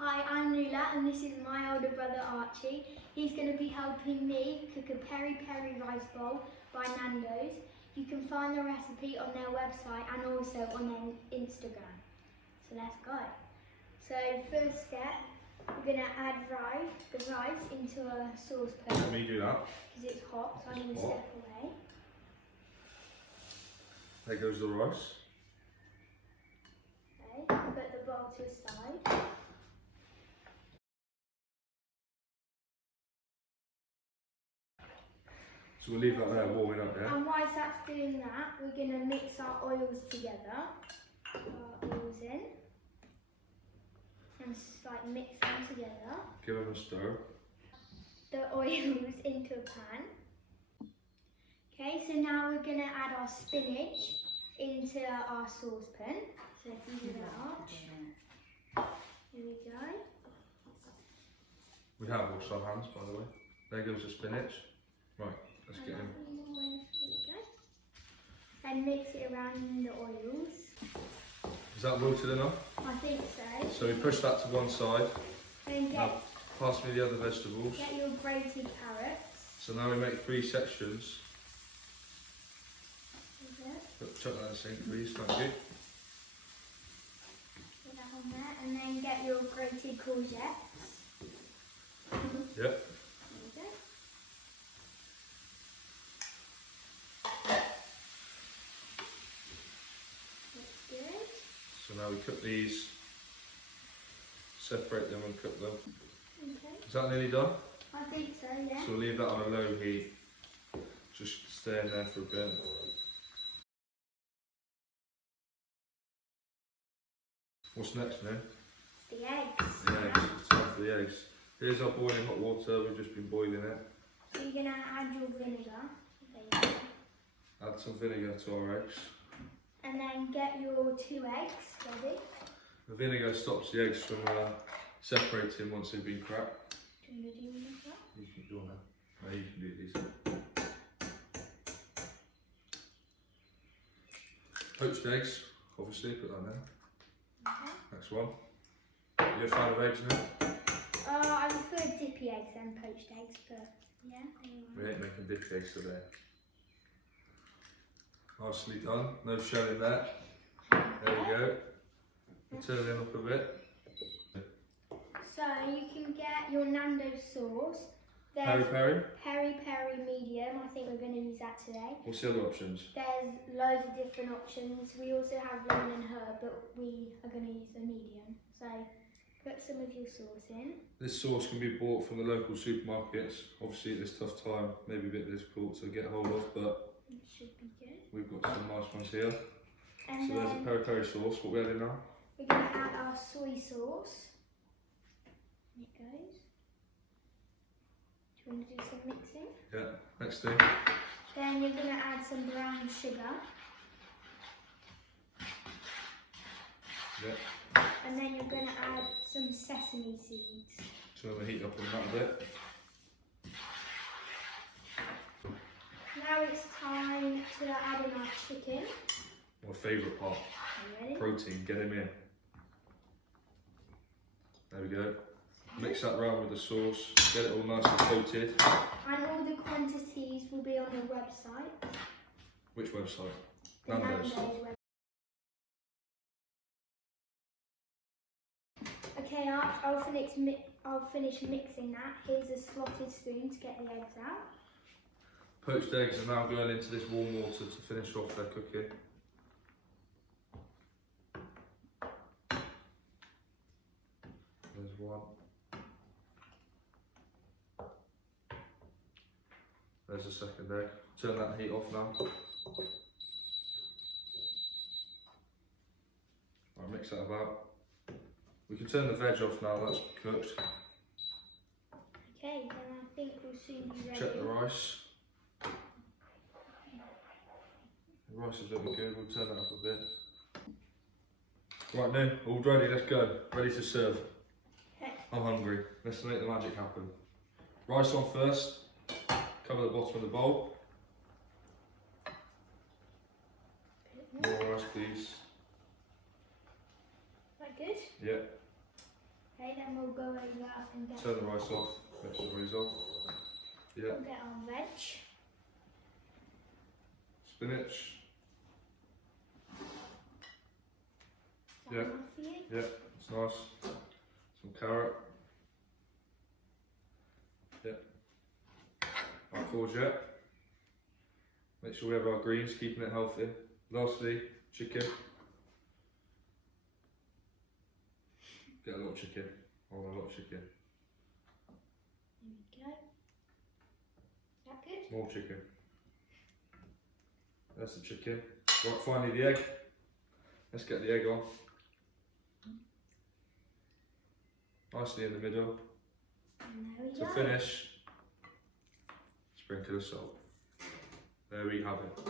Hi, I'm Lula and this is my older brother Archie. He's going to be helping me cook a peri-peri rice bowl by Nandos. You can find the recipe on their website and also on their Instagram. So let's go. So first step, we're going to add the rice into a saucepan. Let me do that. Because it's hot, so I'm going to step away. There goes the rice. Okay, put the bowl to the side. So we'll leave that there warming up, yeah? And whilst that's doing that, we're going to mix our oils together. Our oils in. And mix them together. Give them a stir. The oils into a pan. Okay, so now we're going to add our spinach into our saucepan. So if you do that, Arch. Here we go. We have washed our hands, by the way. There goes the spinach. Right, let's get in. There we go. And mix it around in the oils. Is that wilted enough? I think so. So we push that to one side. Then Now pass me the other vegetables. get your grated carrots. So now we make 3 sections. Chuck that in the sink, please, thank you. Put that on there, and then get your grated courgettes. Yep. There we go. Looks good. So now we cook these, separate them and cook them. Okay. Is that nearly done? I think so, yeah. So we'll leave that on a low heat. Just stay in there for a bit. What's next now? The eggs. The eggs. It's time for the eggs. Here's our boiling hot water. We've just been boiling it. So you're going to add your vinegar. There you go. Add some vinegar to our eggs. And then get your 2 eggs ready. The vinegar stops the eggs from separating once they've been cracked. Do you want to do that? You can do that. No, you can do these. Poached eggs, obviously, put that there. Okay. Next one. You a fan of eggs now? I prefer dippy eggs than poached eggs, but yeah. We ain't making dippy eggs today. Nicely done. No shell in there. There we go. We'll turn them up a bit. So you can get your Nandos sauce. Peri-peri? Peri-peri medium. I think we're going to use that today. What's the other options? There's loads of different options. We also have lemon and herb, but we are going to use the medium. So put some of your sauce in. This sauce can be bought from the local supermarkets. Obviously at this tough time, maybe a bit difficult to get hold of, but It should be good. we've got some nice ones here. And So there's a peri-peri sauce. What we're adding now? we're going to add our soy sauce. And it goes. Do you want to do some mixing? Yeah. Next thing. Then you're going to add some brown sugar. Yeah. And then you're going to add some sesame seeds. Turn the heat up on that a bit. Now it's time to add in our chicken. My favourite part. Are you ready? Protein. Get him in. There we go. Mix that round with the sauce. Get it all nice and coated. And all the quantities will be on the website. Which website? The Nandos. website. Okay, Arch, I'll finish mixing that. Here's a slotted spoon to get the eggs out. Poached eggs are now going into this warm water to finish off their cooking. There's one. There's a second egg. Turn that heat off now. Right, mix that about. We can turn the veg off now, that's cooked. Okay, then I think we'll soon be ready. Check the rice. The rice is looking good, we'll turn that up a bit. Right now, all ready, let's go. Ready to serve. Okay. I'm hungry, let's make the magic happen. Rice on first, cover the bottom of the bowl. More rice please. That good? Yeah. Okay, Okay, then we'll go over and get Turn the rice off. Make sure the rice off. Yeah. we'll get our veg. Spinach. Is that Yeah. enough for you? Yeah, it's nice. Some carrot. Yeah. Our courgette. Make sure we have our greens, keeping it healthy. Lastly, chicken. Get a lot of chicken. I want a lot of chicken. There we go. Is that good? More chicken. That's the chicken. Right, finally the egg. Let's get the egg on. Nicely in the middle. And there we To go. finish, sprinkle of salt. There we have it.